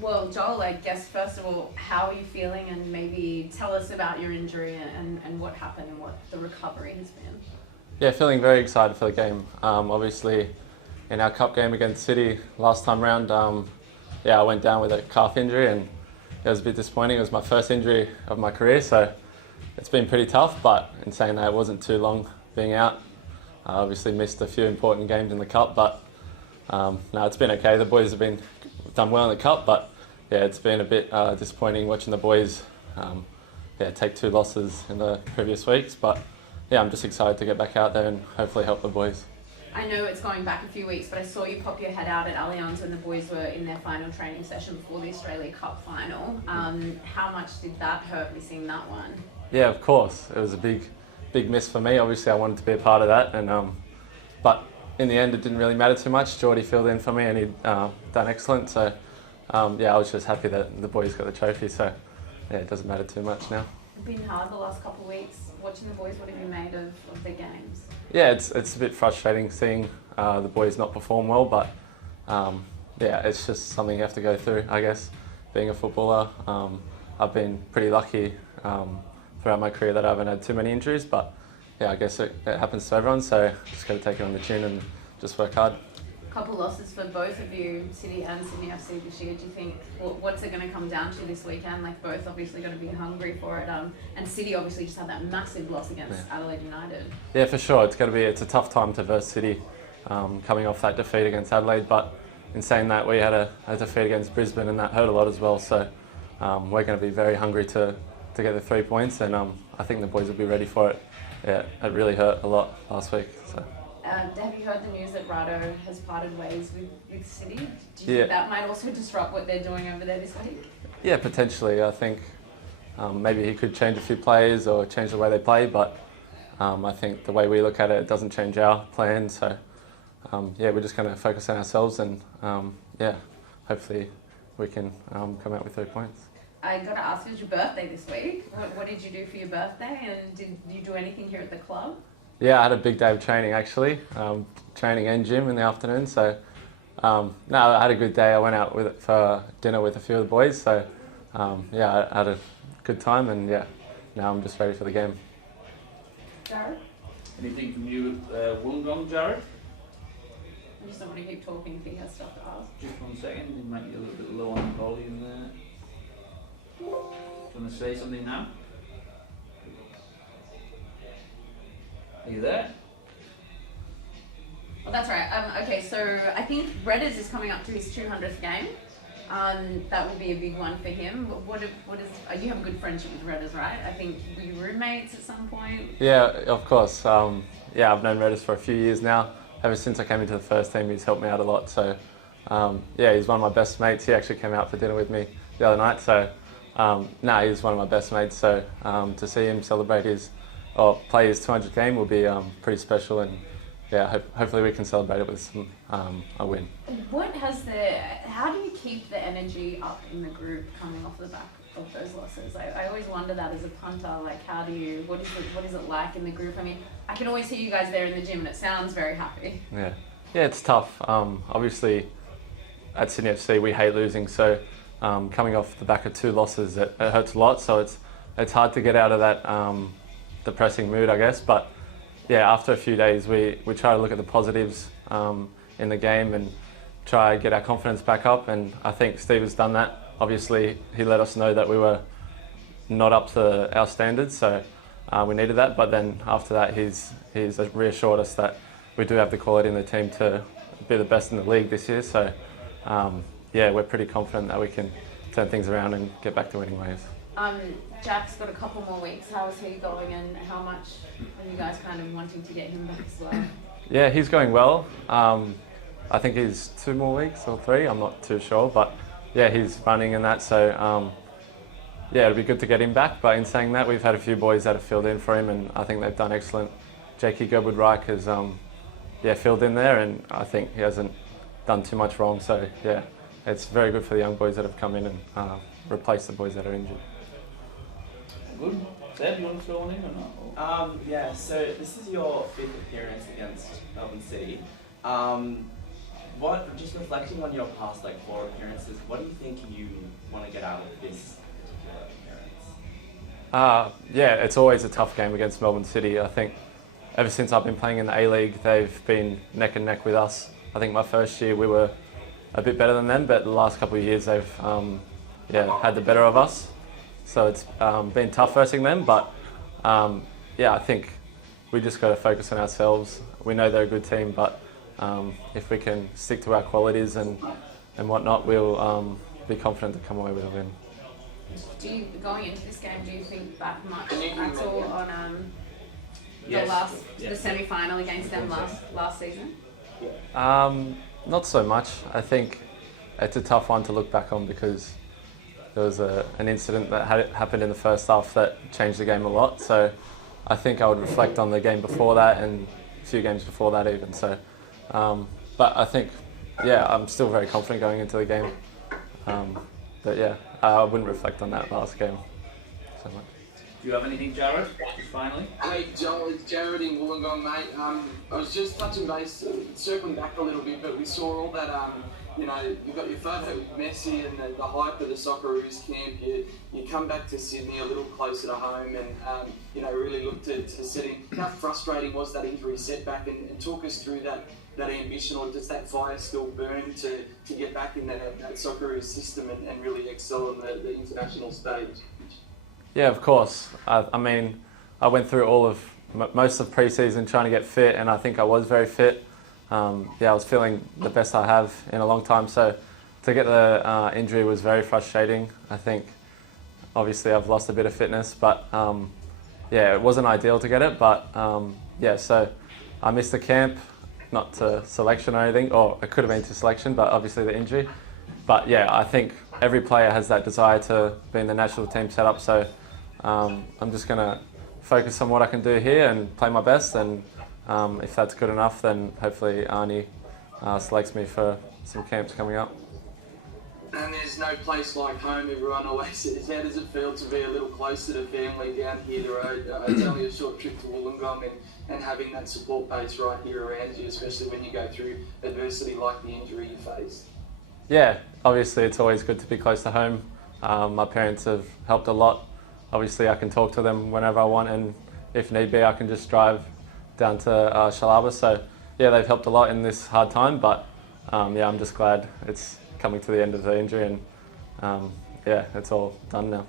Well, Joel, I guess first of all, how are you feeling, and maybe tell us about your injury and what happened and what the recovery has been. Yeah, feeling very excited for the game. Obviously, in our cup game against City last time round, I went down with a calf injury and it was a bit disappointing. It was my first injury of my career, so it's been pretty tough, but in saying that, it wasn't too long being out. I obviously missed a few important games in the cup, but no, it's been okay. The boys have done well in the cup, but yeah, it's been a bit disappointing watching the boys take 2 losses in the previous weeks. But yeah, I'm just excited to get back out there and hopefully help the boys. I know it's going back a few weeks, but I saw you pop your head out at Allianz when the boys were in their final training session before the Australia Cup final. How much did that hurt missing that one? Yeah, of course. It was a big miss for me. Obviously, I wanted to be a part of that, and but in the end, it didn't really matter too much. Geordie filled in for me, and he'd done excellent. So I was just happy that the boys got the trophy. So yeah, it doesn't matter too much now. It's been hard the last couple of weeks watching the boys. What have you made of their games? Yeah, it's a bit frustrating seeing the boys not perform well, but it's just something you have to go through, I guess. Being a footballer, I've been pretty lucky throughout my career that I haven't had too many injuries, but yeah, I guess it happens to everyone, so just got to take it on the chin and just work hard. Couple losses for both of you, City and Sydney FC this year. Do you think, what's it going to come down to this weekend? Like, both obviously going to be hungry for it, and City obviously just had that massive loss against Adelaide United. Yeah, for sure. It's a tough time to verse City, coming off that defeat against Adelaide. But in saying that, we had a defeat against Brisbane, and that hurt a lot as well. So we're going to be very hungry to get the 3 points, and I think the boys will be ready for it. Yeah, it really hurt a lot last week. So. Have you heard the news that Rado has parted ways with City? Do you think that might also disrupt what they're doing over there this week? Yeah, potentially. I think maybe he could change a few players or change the way they play, but I think the way we look at it, it doesn't change our plan. So we're just going to focus on ourselves and hopefully we can come out with 3 points. I got to ask, it was your birthday this week. What did you do for your birthday, and did you do anything here at the club? Yeah, I had a big day of training actually, training and gym in the afternoon. So I had a good day. I went out for dinner with a few of the boys. So I had a good time, and now I'm just ready for the game. Jared? Anything from you, Wollongong, Jared? I just don't want to keep talking if he has stuff to ask. Just 1 second, you might be a little bit low on the volume there. Do you want to say something now? Are you there? Well, that's right. Okay, so I think Redders is coming up to his 200th game. That will be a big one for him. You have a good friendship with Redders, right? I think were you roommates at some point? Yeah, of course. I've known Redders for a few years now. Ever since I came into the first team, he's helped me out a lot. So he's one of my best mates. He actually came out for dinner with me the other night. So he's one of my best mates. So to see him celebrate play his 200th game will be pretty special, and hopefully we can celebrate it with a win. How do you keep the energy up in the group coming off the back of those losses? I always wonder that as a punter, like what is it like in the group? I mean, I can always hear you guys there in the gym and it sounds very happy. Yeah, it's tough. Obviously at Sydney FC we hate losing, so coming off the back of 2 losses it hurts a lot, so it's hard to get out of that depressing mood, I guess. But after a few days we try to look at the positives in the game and try to get our confidence back up, and I think Steve has done that. Obviously he let us know that we were not up to our standards, so we needed that, but then after that he's reassured us that we do have the quality in the team to be the best in the league this year. So we're pretty confident that we can turn things around and get back to winning ways. Jack's got a couple more weeks. How is he going, and how much are you guys kind of wanting to get him back as well? Yeah, he's going well. I think he's 2 more weeks or 3, I'm not too sure, but he's running and that, so it'll be good to get him back. But in saying that, we've had a few boys that have filled in for him, and I think they've done excellent. Jakey Gerwood-Reich has filled in there, and I think he hasn't done too much wrong, so it's very good for the young boys that have come in and replaced the boys that are injured. Good. Seb, you want to throw one in or not? So this is your 5th appearance against Melbourne City. Just reflecting on your past 4 appearances, what do you think you want to get out of this particular appearance? Yeah, it's always a tough game against Melbourne City. I think ever since I've been playing in the A-League, they've been neck and neck with us. I think my first year we were a bit better than them, but the last couple of years they've had the better of us. So it's been tough versing them, but I think we just got to focus on ourselves. We know they're a good team, but if we can stick to our qualities and whatnot, we'll be confident to come away with a win. Going into this game, do you think back much at all on the semi-final against them last season? Not so much. I think it's a tough one to look back on because there was an incident that happened in the first half that changed the game a lot. So I think I would reflect on the game before that and a few games before that even. So, but I think, I'm still very confident going into the game. But I wouldn't reflect on that last game so much. Do you have anything, Jared? Just finally. Hey Joel, it's Jared in Wollongong, mate. I was just touching base, circling back a little bit, but we saw all that, you got your photo with Messi and the hype of the Socceroos camp. You come back to Sydney a little closer to home and, really look to setting. How frustrating was that injury setback, and talk us through that ambition, or does that fire still burn to get back in that Socceroos system and really excel on the international stage? Yeah, of course. I mean, I went through most of pre-season trying to get fit, and I think I was very fit. I was feeling the best I have in a long time. So to get the injury was very frustrating. I think obviously I've lost a bit of fitness, but it wasn't ideal to get it. But so I missed the camp, not to selection or anything, or it could have been to selection, but obviously the injury. But I think every player has that desire to be in the national team setup. So I'm just going to focus on what I can do here and play my best, and if that's good enough, then hopefully Arnie selects me for some camps coming up. And there's no place like home, everyone always says. How does it feel to be a little closer to family down here the road? It's only a short trip to Wollongong, and having that support base right here around you, especially when you go through adversity like the injury you faced. Yeah, obviously it's always good to be close to home. My parents have helped a lot. Obviously I can talk to them whenever I want, and if need be I can just drive down to Shalaba. So they've helped a lot in this hard time, but I'm just glad it's coming to the end of the injury, and it's all done now.